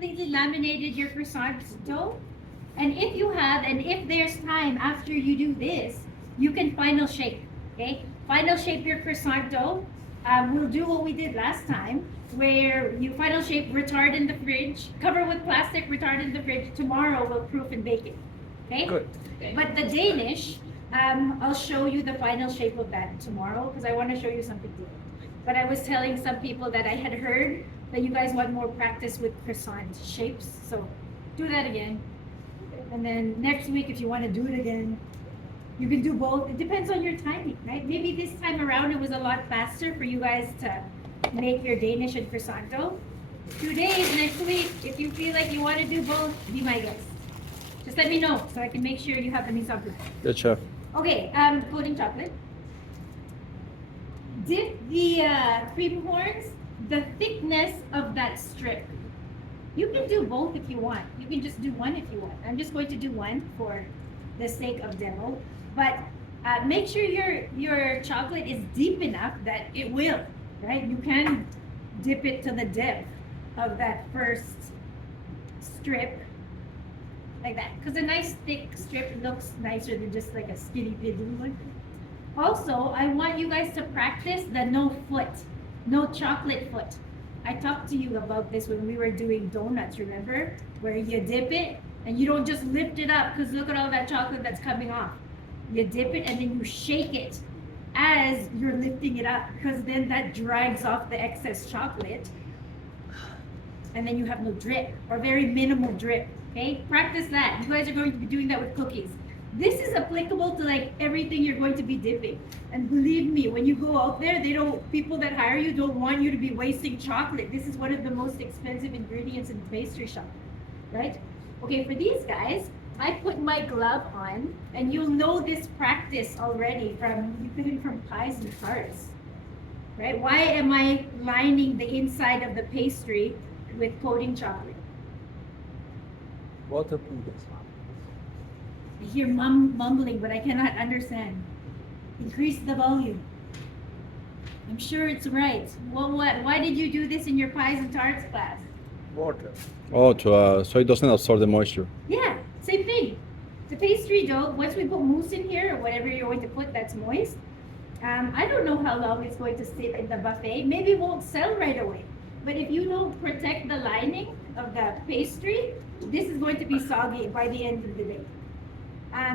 completely laminated your croissant dough? And if you have, and if there's time after you do this, you can final shape. Okay, final shape your croissant dough. We'll do what we did last time, where you final shape, retard in the fridge, cover with plastic, retard in the fridge. Tomorrow we'll proof and bake it. Okay. Good. But the Danish, I'll show you the final shape of that tomorrow because I want to show you something different. But I was telling some people that I had heard that you guys want more practice with croissant shapes. So do that again. And then next week, if you want to do it again, you can do both. It depends on your timing, right? Maybe this time around it was a lot faster for you guys to make your Danish and croissant dough. 2 days next week, if you feel like you want to do both, be my guest. Just let me know so I can make sure you have the mise en place. Good chef. Okay, coating chocolate. Dip the cream horns, the thickness of that strip. You can do both if you want. You can just do one if you want. I'm just going to do one for the sake of demo. But make sure your chocolate is deep enough that it will, right? You can dip it to the depth of that first strip like that. Because a nice thick strip looks nicer than just like a skinny piddly one. Also, I want you guys to practice the no foot, no chocolate foot. I talked to you about this when we were doing donuts, remember? Where you dip it and you don't just lift it up because look at all that chocolate that's coming off. You dip it and then you shake it as you're lifting it up because then that drags off the excess chocolate and then you have no drip or very minimal drip, okay? Practice that. You guys are going to be doing that with cookies. This is applicable to like everything you're going to be dipping. And believe me, when you go out there, people that hire you don't want you to be wasting chocolate. This is one of the most expensive ingredients in pastry shop, right? Okay, for these guys, I put my glove on, and you'll know this practice already from pies and tarts, right? Why am I lining the inside of the pastry with coating chocolate? Waterproof. I hear mumbling, but I cannot understand. Increase the volume. I'm sure it's right. Why did you do this in your pies and tarts class? Water. Oh, so it doesn't absorb the moisture. Yeah, same thing. The pastry dough, once we put mousse in here, or whatever you're going to put that's moist, I don't know how long it's going to sit in the buffet. Maybe it won't sell right away. But if you don't protect the lining of the pastry, this is going to be soggy by the end of the day.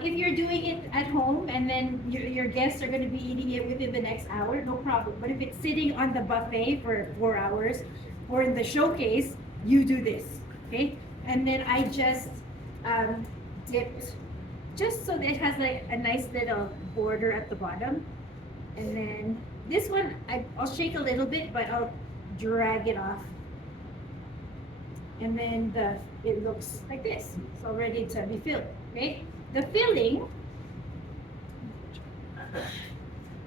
If you're doing it at home and then your guests are going to be eating it within the next hour, no problem. But if it's sitting on the buffet for 4 hours or in the showcase, you do this, okay? And then I just dipped, just so that it has like a nice little border at the bottom. And then this one, I'll shake a little bit, but I'll drag it off. And then it looks like this. It's all ready to be filled, okay? The filling,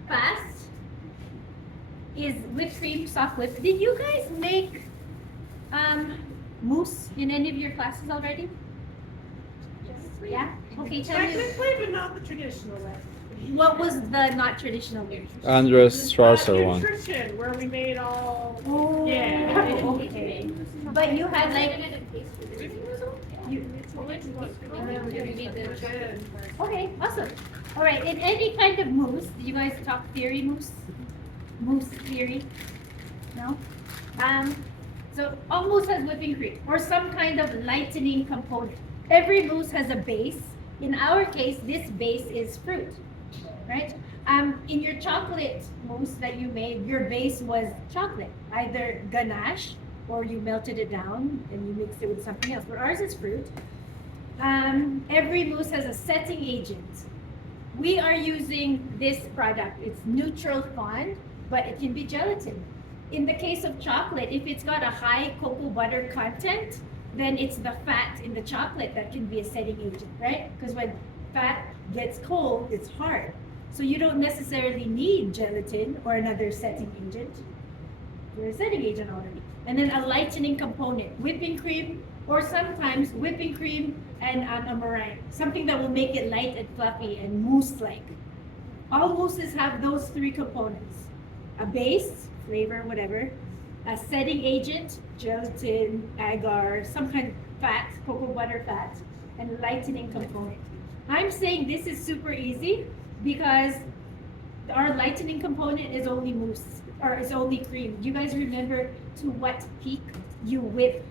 fast, is whipped cream, soft whip. Did you guys make mousse in any of your classes already? Yeah? Okay, tell me. Chocolate flavor, not the traditional way. What was the not traditional way? Andres Schwarzer one. Nutrition, where we made all. Oh, Yeah. okay. But you had like, okay, awesome. All right, in any kind of mousse, do you guys talk theory mousse? Mousse theory? No? So all mousse has whipping cream or some kind of lightening component. Every mousse has a base. In our case, this base is fruit, right? In your chocolate mousse that you made, your base was chocolate, either ganache or you melted it down and you mixed it with something else. But ours is fruit. Every mousse has a setting agent. We are using this product. It's neutral fond, but it can be gelatin. In the case of chocolate, if it's got a high cocoa butter content, then it's the fat in the chocolate that can be a setting agent, right? Because when fat gets cold, it's hard. So you don't necessarily need gelatin or another setting agent. You're a setting agent already. And then a lightening component, whipping cream, or sometimes whipping cream and a meringue, something that will make it light and fluffy and mousse-like. All mousses have those three components: a base, flavor, whatever, a setting agent, gelatin, agar, some kind of fat, cocoa butter fat, and lightening component. I'm saying this is super easy because our lightening component is only mousse or is only cream. Do you guys remember to what peak you whip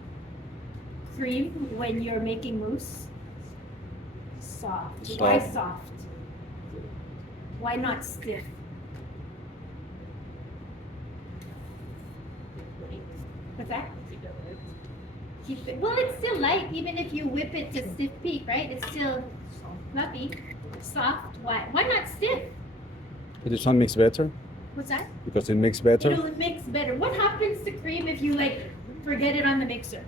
cream when you're making mousse? Soft. Why Soft. soft? Why not stiff? What's that? Keep it. Well, it's still light even if you whip it to stiff peak, right? It's still fluffy, soft. Why? Why not stiff? This one makes better What's that? because it makes better. It'll mix better. What happens to cream if you like forget it on the mixer?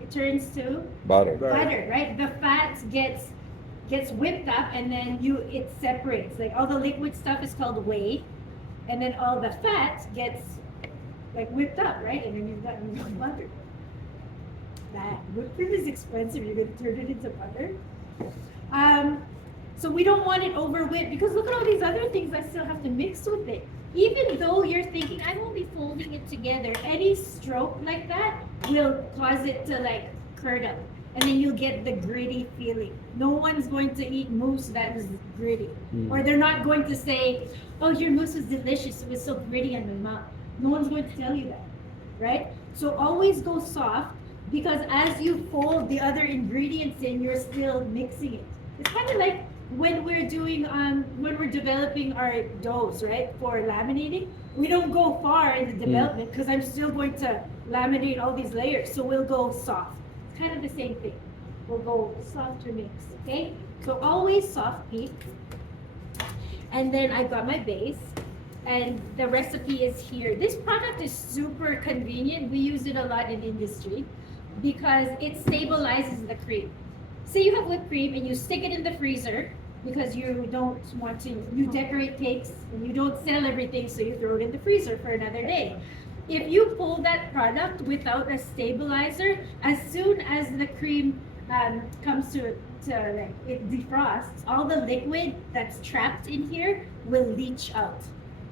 It turns to Butter. butter, right? The fat gets whipped up and then it separates. Like all the liquid stuff is called whey, and then all the fat gets like whipped up, right? And then you've got butter. That whipped cream is expensive. You're gonna turn it into butter. So we don't want it over whipped because look at all these other things I still have to mix with it. Even though you're thinking I'm only folding it together, any stroke like that will cause it to like curdle, and then you'll get the gritty feeling. No one's going to eat mousse that is gritty, or they're not going to say, "Oh, your mousse was delicious. It was so gritty on my mouth." No one's going to tell you that, right? So always go soft because as you fold the other ingredients in, you're still mixing it. It's kind of like when we're doing when we're developing our doughs, right? For laminating, we don't go far in the development because I'm still going to laminate all these layers. So we'll go soft. It's kind of the same thing. We'll go soft to mix, okay? So always soft peak. And then I've got my base. And the recipe is here. This product is super convenient. We use it a lot in industry because it stabilizes the cream. Say you have whipped cream and you stick it in the freezer because you don't want to, you decorate cakes and you don't sell everything, so you throw it in the freezer for another day. If you pull that product without a stabilizer, as soon as the cream comes to like it defrosts, all the liquid that's trapped in here will leach out.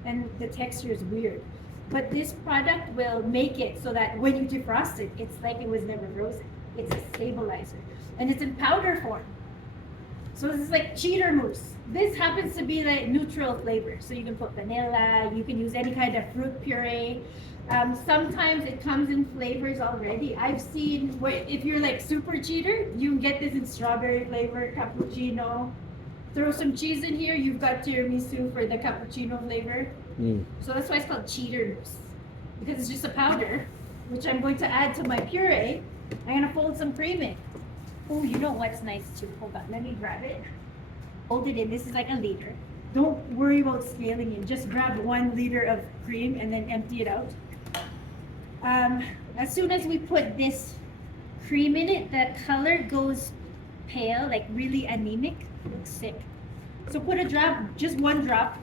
And the texture is weird. But this product will make it so that when you defrost it, it's like it was never frozen. It's a stabilizer. And it's in powder form. So this is like cheater mousse. This happens to be like neutral flavor. So you can put vanilla, you can use any kind of fruit puree. Sometimes it comes in flavors already. I've seen, if you're like super cheater, you can get this in strawberry flavor, cappuccino. Throw some cheese in here, you've got tiramisu for the cappuccino flavor. So that's why it's called cheater mousse. Because it's just a powder, which I'm going to add to my puree. I'm gonna fold some cream in. Oh, you know what's nice too? Hold on, let me grab it. Hold it in, this is like a liter. Don't worry about scaling it, just grab 1 liter of cream and then empty it out. As soon as we put this cream in it, the color goes pale, like really anemic. Looks sick. So put a drop, just 1 drop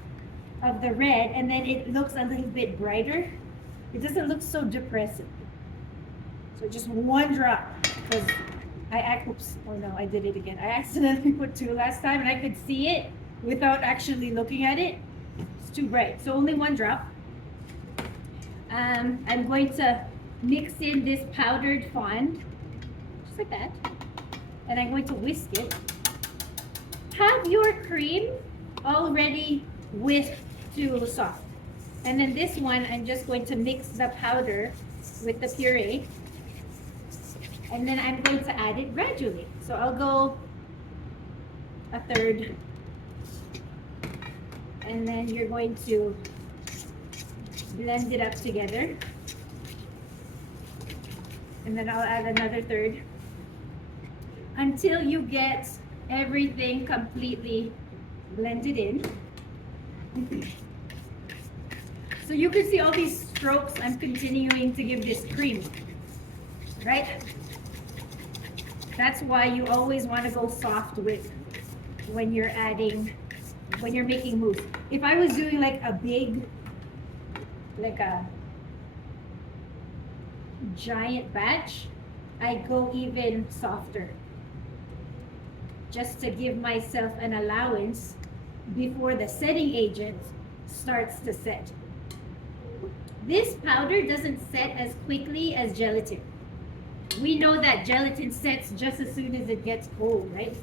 of the red, and then it looks a little bit brighter. It doesn't look so depressing. So just 1 drop, because I did it again. I accidentally put 2 last time, and I could see it without actually looking at it. It's too bright. So only 1 drop. I'm going to mix in this powdered fond, just like that, and I'm going to whisk it. Have your cream already whisked to soft. And then this one, I'm just going to mix the powder with the puree. And then I'm going to add it gradually. So I'll go 1/3. And then you're going to blend it up together. And then I'll add another 1/3 until you get everything completely blended in. So you can see all these strokes. I'm continuing to give this cream, right? That's why you always want to go soft with when you're making mousse. If I was doing like a giant batch, I go even softer, just to give myself an allowance before the setting agent starts to set. This powder doesn't set as quickly as gelatin. We know that gelatin sets just as soon as it gets cold, right?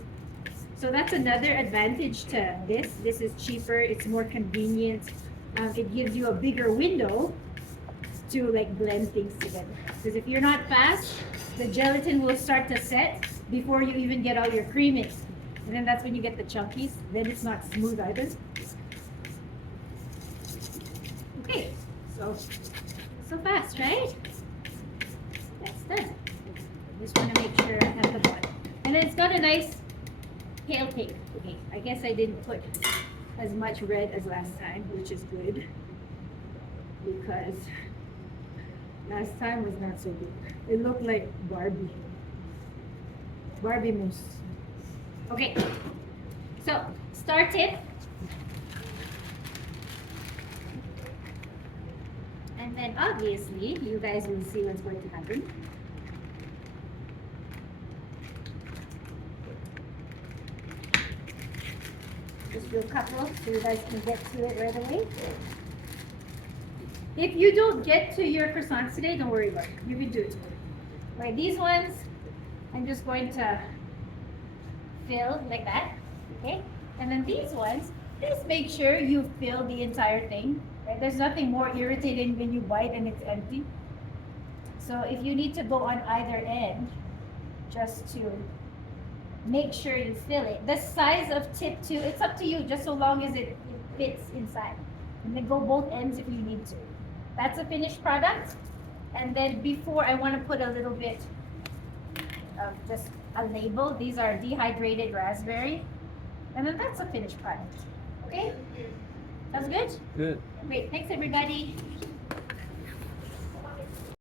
So that's another advantage to this. This is cheaper, it's more convenient. It gives you a bigger window to like blend things together. Because if you're not fast, the gelatin will start to set before you even get all your cream in. And then that's when you get the chunkies. Then it's not smooth either. Okay, so fast, right? That's done. Just want to make sure I have the bottom. And then it's got a nice pale pink. Okay, I guess I didn't put as much red as last time, which is good. Because last time was not so good. It looked like Barbie. Barbie mousse. Okay, so start it. And then obviously, you guys will see what's going to happen. Just do a couple so you guys can get to it right away. If you don't get to your croissants today, don't worry about it. You can do it. Like these ones, I'm just going to fill like that, okay? And then these ones, just make sure you fill the entire thing. Right? There's nothing more irritating when you bite and it's empty. So if you need to go on either end, just to make sure you fill it. The size of tip too, it's up to you, just so long as it fits inside. And then go both ends if you need to. That's a finished product. And then before, I want to put a little bit of just a label. These are dehydrated raspberry. And then that's a finished product. Okay? That's good? Good. Great. Thanks, everybody.